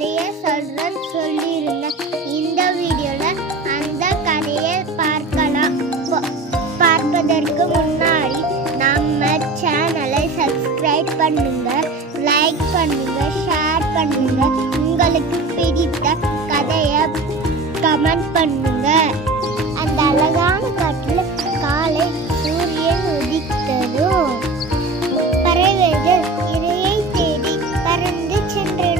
கதையை சொல்றேன்னு சொல்லியிருந்தேன். இந்த வீடியோல அந்த கதையை பார்க்கலாம். பார்ப்பதற்கு முன்னாடி நம்ம சேனலை சப்ஸ்கிரைப் பண்ணுங்க, லைக் பண்ணுங்க, ஷேர் பண்ணுங்க. உங்களுக்கு பிடித்த கதையை கமெண்ட் பண்ணுங்க. அந்த அழகான காட்டில் காலை சூரியன் உதித்ததும் பறவைகள் இரையை தேடி பறந்து சென்றன.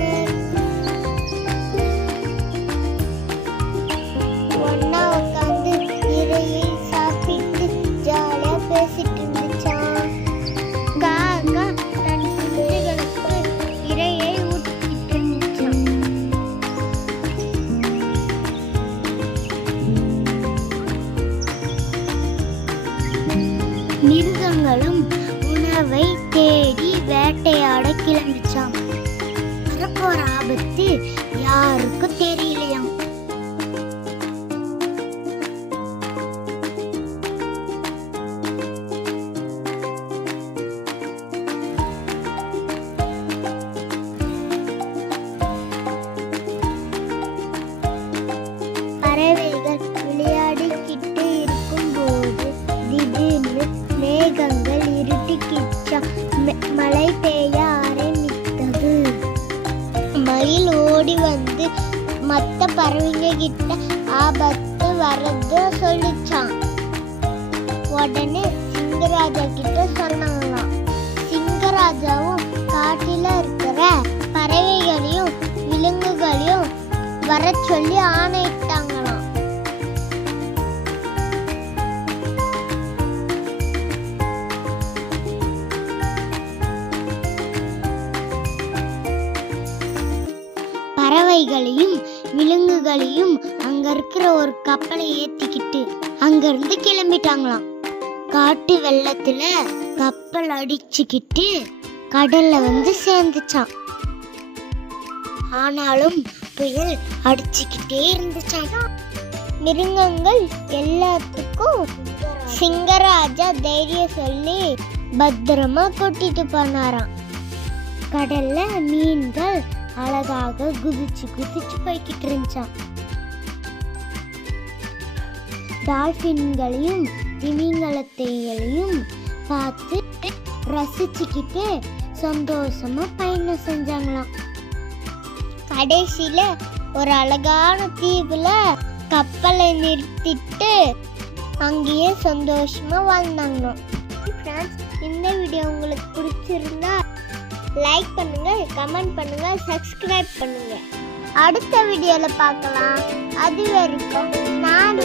ஒன்னா உட்காந்து இரையை சாப்பிட்டு ஜாலியா பேசிட்டு இருந்துச்சான். காக்கா தன் குஞ்சுகளுக்கு இரையை ஊட்டிட்டு இருந்துச்சான். மிருகங்களும் உணவை தேடி வேட்டையாட கிளம்பிச்சாம். வரப்போற ஆபத்து யாருக்கும் தெரியலையாம். பறவைகள் விளையாடிக்கிட்டு இருக்கும்போது திடீர்னு மேகங்கள் இருட்டிக்கிச்சா. மழை பெய்ய ஆரம்பித்தது. மயில் ஓடி வந்து மற்ற பறவைங்க கிட்ட ஆபத்து வரது சொல்லிச்சான். உடனே சிங்கராஜா கிட்ட சொன்னாங்களாம். சிங்கராஜாவும் காட்டில இருக்கிற பறவைகளையும் விலங்குகளையும் வர சொல்லி ஆணையிட்டாங்களாம். பறவைகளையும் விலங்குகளையும் அங்க இருக்கிற ஒரு கப்பலை ஏத்திக்கிட்டு அங்கிருந்து கிளம்பிட்டாங்களாம். காட்டு வெள்ளத்துல கப்பல் அடிச்சுக்கிட்டு கடல்ல வந்து சேர்ந்துச்சான். ஆனாலும் புயல் அடிச்சுக்கிட்டே இருந்துச்சான். மிருகங்கள் எல்லாத்துக்கும் சிங்கராஜா தைரியம் சொல்லி பத்திரமா கூட்டிட்டு போனாராம். கடல்ல மீன்கள் அழகாக குதிச்சு குதிச்சு போய்கிட்டு இருந்துச்சான். டால்பின்களையும் திமிங்கலத்தையும் பார்த்து ரசிச்சுக்கிட்டு சந்தோஷமா பயணம் செஞ்சாங்களாம். கடைசியில ஒரு அழகான தீவுல கப்பலை நிறுத்திட்டு அங்கேயே சந்தோஷமா வாழ்ந்தாங்களாம். இந்த வீடியோ உங்களுக்கு பிடிச்சிருந்தா லைக் பண்ணுங்க, கமெண்ட் பண்ணுங்க, சப்ஸ்கிரைப் பண்ணுங்க. அடுத்த வீடியோல பார்க்கலாம். அது வரைக்கும் நான்